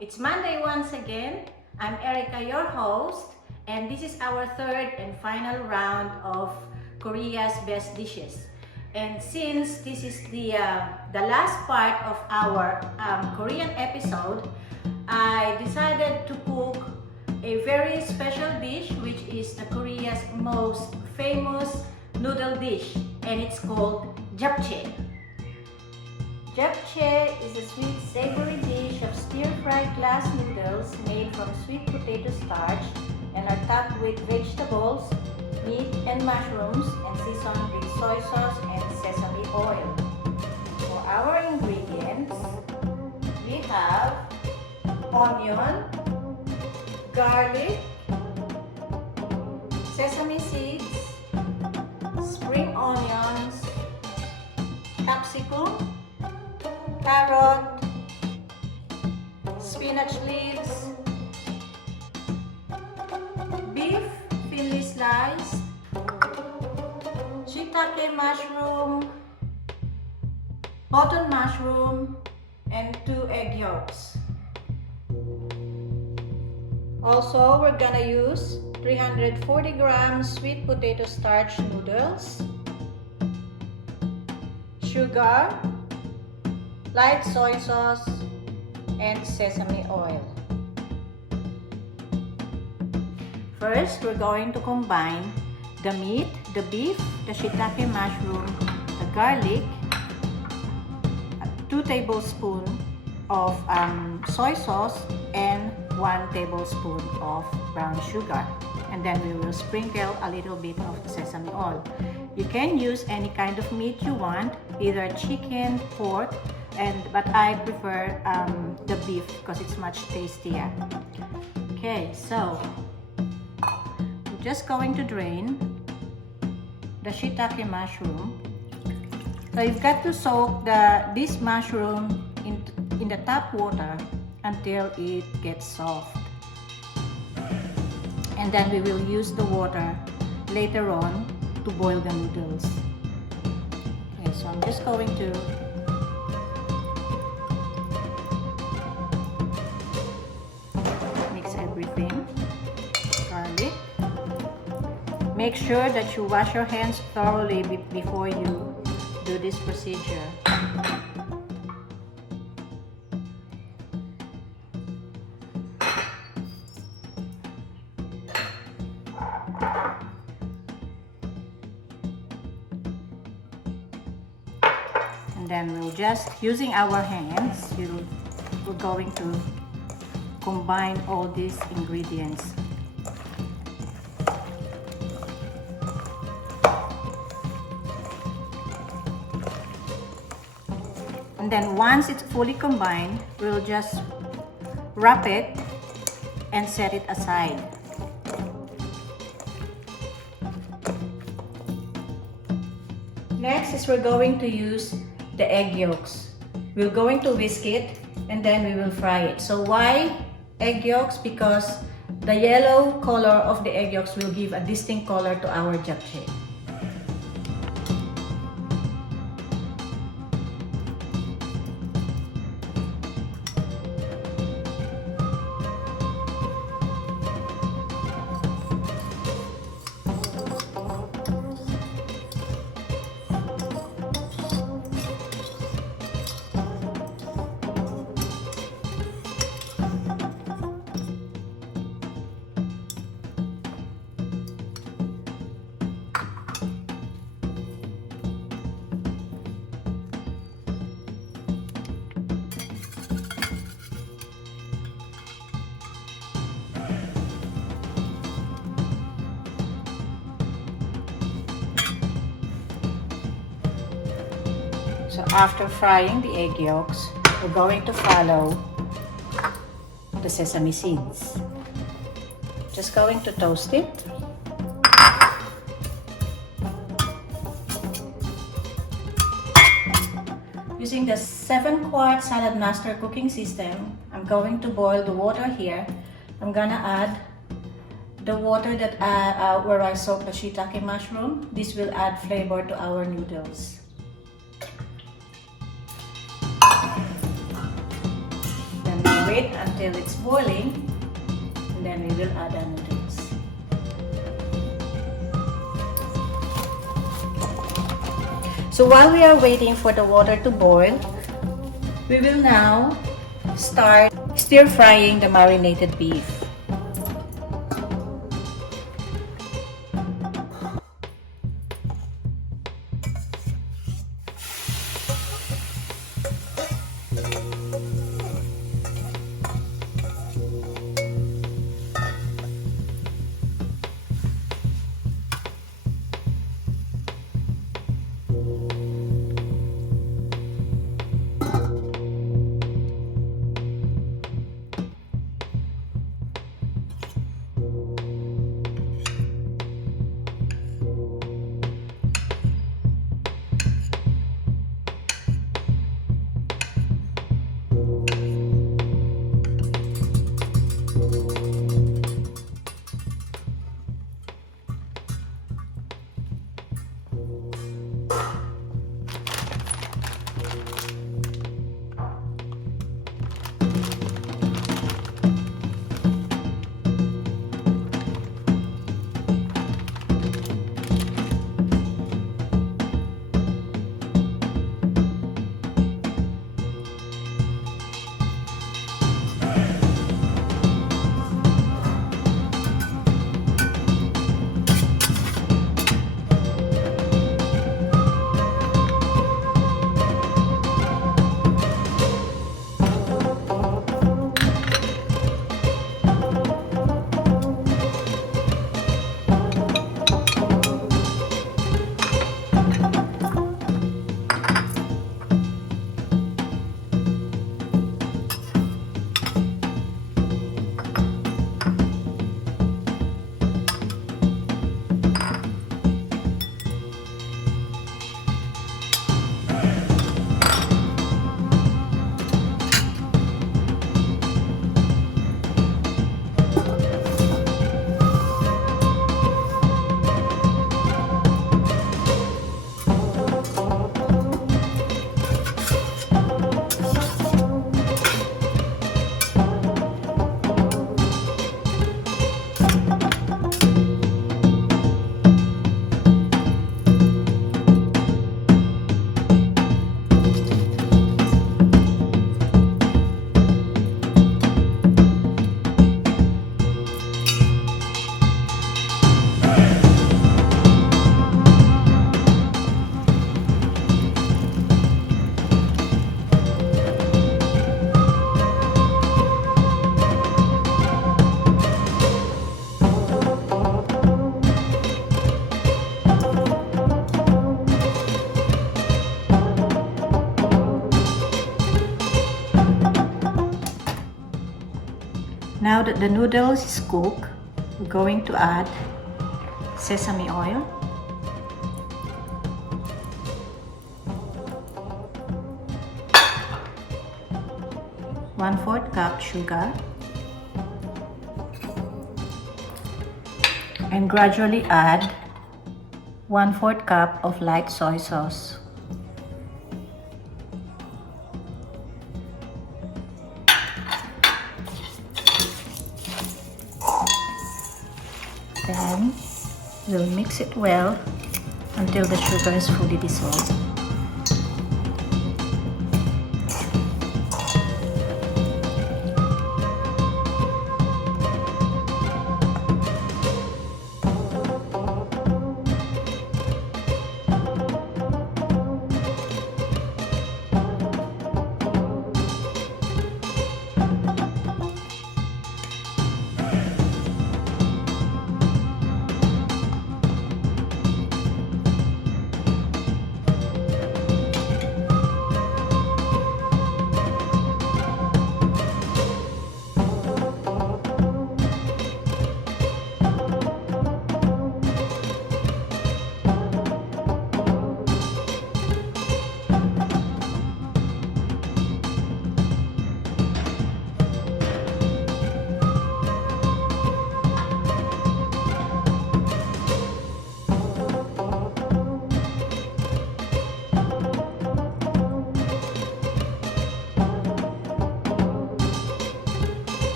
It's Monday once again. I'm Erica, your host, and this is our third and final round of Korea's best dishes. And since this is the last part of our Korean episode, I decided to cook a very special dish, which is the Korea's most famous noodle dish, and it's called Japchae. Japchae is a sweet savory dish of stir-fried glass noodles made from sweet potato starch and are topped with vegetables, meat and mushrooms, and seasoned with soy sauce and sesame oil. For our ingredients, we have onion, garlic, sesame seeds, spring onions, capsicum, carrot, spinach leaves, beef thinly sliced, shiitake mushroom, button mushroom, and 2 egg yolks. Also, we're gonna use 340 grams sweet potato starch noodles, sugar, light soy sauce, and sesame oil. First, we're going to combine the meat, the beef, the shiitake mushroom, the garlic, 2 tablespoons of soy sauce, and 1 tablespoon of brown sugar. And then we will sprinkle a little bit of sesame oil. You can use any kind of meat you want, either chicken, pork, but I prefer the beef because it's much tastier. Okay, so we're just going to drain the shiitake mushroom. So you've got to soak this mushroom in the tap water until it gets soft. And then we will use the water later on to boil the noodles. Okay, so I'm just going to mix everything. Garlic. Make sure that you wash your hands thoroughly before you do this procedure. And then we'll just, using our hands, we're going to combine all these ingredients. And then once it's fully combined, we'll just wrap it and set it aside. Next is we're going to use the egg yolks. We're going to whisk it and then we will fry it. So why egg yolks? Because the yellow color of the egg yolks will give a distinct color to our japchae. So after frying the egg yolks, we're going to follow the sesame seeds. Just going to toast it. Using the 7-quart Saladmaster cooking system, I'm going to boil the water here. I'm gonna add the water that where I soaked the shiitake mushroom. This will add flavor to our noodles. wait until it's boiling, and then we will add the noodles. So while we are waiting for the water to boil, we will now start stir frying the marinated beef. Now that the noodles is cooked, we're going to add sesame oil, one-fourth cup sugar, and gradually add 1/4 cup of light soy sauce. Then we'll mix it well until the sugar is fully dissolved.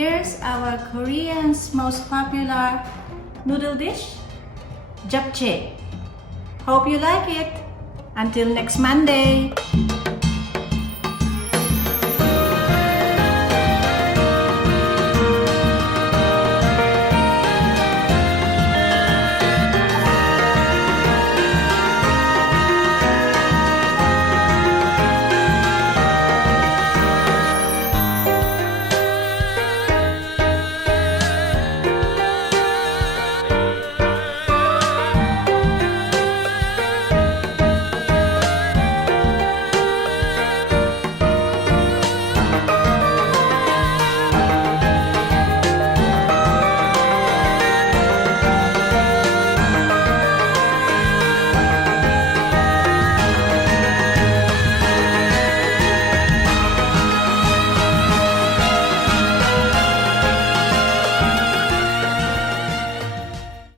here's our Korean's most popular noodle dish, Japchae. Hope you like it. Until next Monday.